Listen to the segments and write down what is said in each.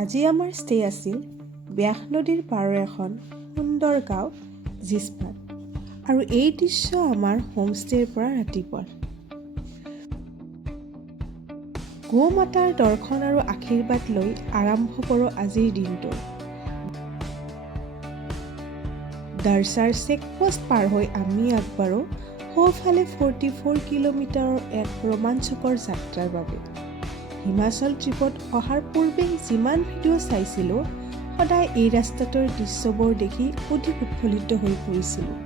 আজি আমাৰ ষ্টে আছিল ব্যাস নদীৰ পাৰৰ এখন সুন্দৰ গাঁও জিছপাত আৰু এই দৃশ্য আমাৰ হোমষ্টেৰ পৰা ৰাতিপুৱাৰ। গো মাতাৰ দৰ্শন আৰু আশীৰ্বাদ লৈ আৰম্ভ কৰোঁ আজিৰ দিনটো। দাৰচাৰ চেকপোষ্ট পাৰ হৈ আমি আগবাঢ়োঁ সোঁফালে 44 কিলোমিটাৰৰ এক ৰোমাঞ্চকৰ যাত্ৰাৰ বাবে। হিমাচল ট্ৰিপত অহাৰ পূৰ্বে যিমান ভিডিঅ' চাইছিলোঁ সদায় এই ৰাস্তাটোৰ দৃশ্যবোৰ দেখি অধিক উৎফুল্লিত হৈ পৰিছিলোঁ।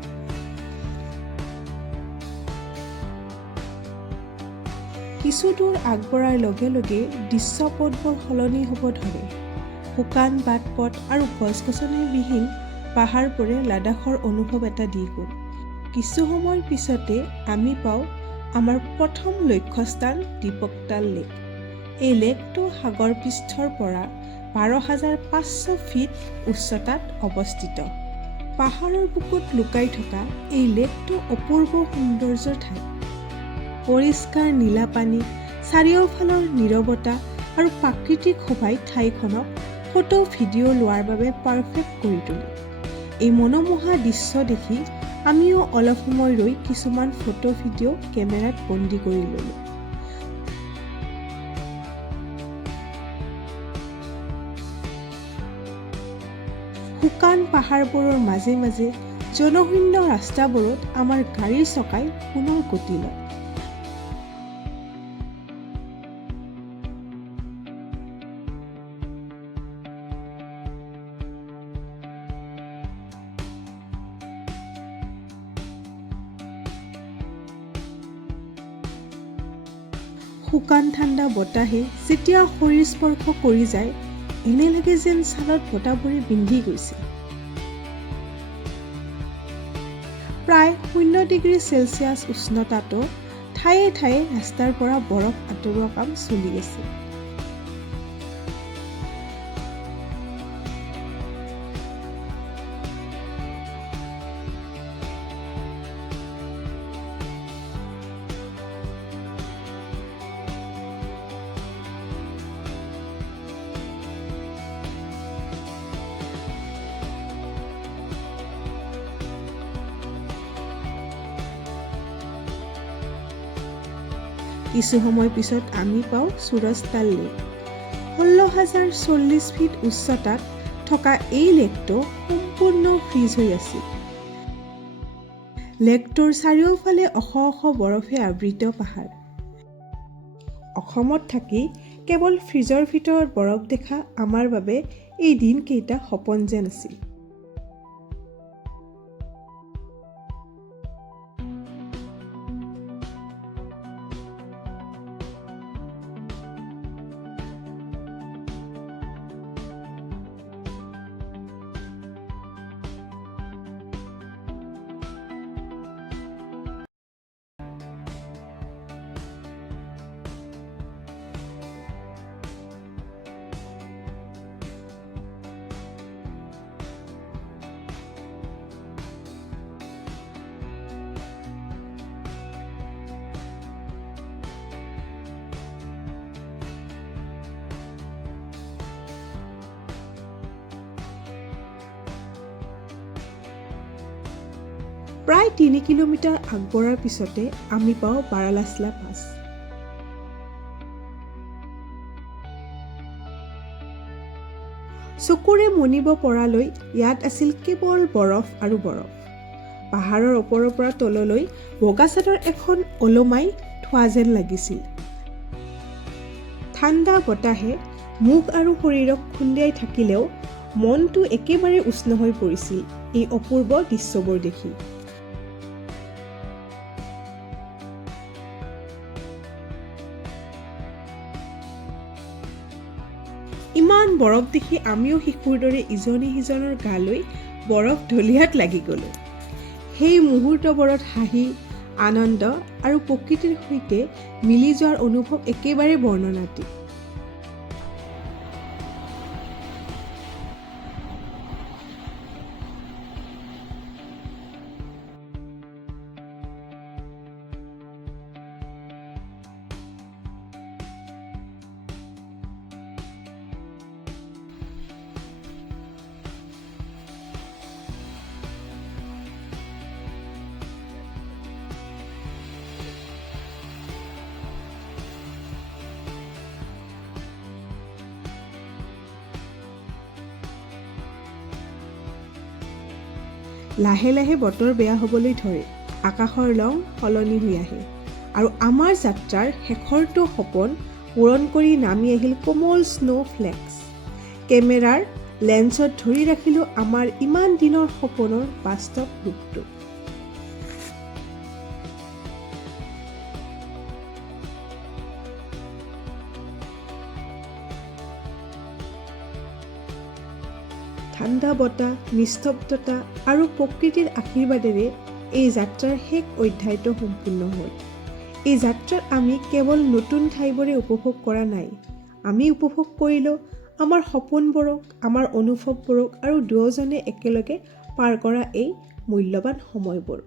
কিছু দূৰ আগবঢ়াৰ লগে লগে দৃশ্যপটবোৰ সলনি হ'ব ধৰে। শুকান বাট পথ আৰু গছ-গছনিবিহীন পাহাৰবোৰে লাডাখৰ অনুভৱ এটা দি গ'ল। কিছু সময়ৰ পিছতে আমি পাওঁ আমাৰ প্ৰথম লক্ষ্যস্থান দীপকতাল লেক। এই লেকটো সাগৰ পৃষ্ঠৰ পৰা 12,500 ফিট উচ্চতাত অৱস্থিত। পাহাৰৰ বুকুত লুকাই থকা এই লেকটো অপূৰ্ব সৌন্দৰ্যৰ ঠাই। পৰিষ্কাৰ নীলা পানী, চাৰিওফালৰ নীৰৱতা আৰু প্ৰাকৃতিক শোভাই ঠাইখনক ফটো ভিডিঅ' লোৱাৰ বাবে পাৰফেক্ট কৰি তোলে। এই মনোমোহা দৃশ্য দেখি আমিও অলপ সময় ৰৈ কিছুমান ফটো ভিডিঅ' কেমেৰাত বন্দী কৰি ল'লোঁ। শুকান পাহাৰবোৰৰ মাজে মাজে জনশূন্য ৰাস্তাবোৰত আমাৰ গাড়ীৰ চকাই পুনৰ গতি লয়। শুকান ঠাণ্ডা বতাহে যেতিয়া শৰীৰ স্পৰ্শ কৰি যায় এনে লাগে যেন ছালত বতাহবোৰে বিন্ধি গৈছে। প্ৰায় 0 ডিগ্ৰী চেলচিয়াছ উষ্ণতাতো ঠায়ে ঠায়ে ৰাস্তাৰ পৰা বৰফ আঁতৰোৱা কাম চলি আছে। কিছু সময় পিছত আমি পাওঁ সুৰজতাল লেক। 16,040 ফিট উচ্চতাত থকা এই লেকটো সম্পূৰ্ণ ফ্ৰিজ হৈ আছিল। লেকটোৰ চাৰিওফালে অশ অশ বৰফে আবৃত পাহাৰ। অসমত থাকি কেৱল ফ্ৰিজৰ ভিতৰত বৰফ দেখা আমাৰ বাবে এই দিনকেইটা সপোন যেন আছিল। প্ৰায় 3 কিলোমিটাৰ আগবঢ়াৰ পিছতে আমি পাওঁ বাৰালাচলা পাছ। চকুৰে মনিব পৰালৈ ইয়াত আছিল কেৱল বৰফ আৰু বৰফ। পাহাৰৰ ওপৰৰ পৰা তললৈ বগা চাদৰ এখন ওলমাই থোৱা যেন লাগিছিল। ঠাণ্ডা বতাহে মুখ আৰু শৰীৰক খুন্দিয়াই থাকিলেও মনটো একেবাৰে উষ্ণ হৈ পৰিছিল এই অপূৰ্ব দৃশ্যবোৰ দেখি। ইমান বৰফ দেখি আমিও শিশুৰ দৰে ইজনে সিজনৰ গালৈ বৰফ ঢলিয়াত লাগি গ'লোঁ। সেই মুহূৰ্তবোৰত হাঁহি, আনন্দ আৰু প্ৰকৃতিৰ সৈতে মিলি যোৱাৰ অনুভৱ একেবাৰে বৰ্ণনাতীত। লাহে লাহে বতৰ বেয়া হ'বলৈ ধৰে, আকাশৰ ৰং সলনি হৈ আহে আৰু আমাৰ যাত্ৰাৰ শেষৰটো সপোন পূৰণ কৰি নামি আহিল কোমল স্নো ফ্লেক্স। কেমেৰাৰ লেন্সত ধৰি ৰাখিলোঁ আমাৰ ইমান দিনৰ সপোনৰ বাস্তৱ ৰূপটো। ঠাণ্ডা বতাহ, নিস্তব্ধতা আৰু প্ৰকৃতিৰ আশীৰ্বাদেৰে এই যাত্ৰাৰ শেষ অধ্যায়টো সম্পূৰ্ণ হ'ল। এই যাত্ৰাত আমি কেৱল নতুন ঠাইবোৰে উপভোগ কৰা নাই, আমি উপভোগ কৰিলোঁ আমাৰ সপোনবোৰক, আমাৰ অনুভৱবোৰক আৰু দুয়োজনে একেলগে পাৰ কৰা এই মূল্যৱান সময়বোৰ।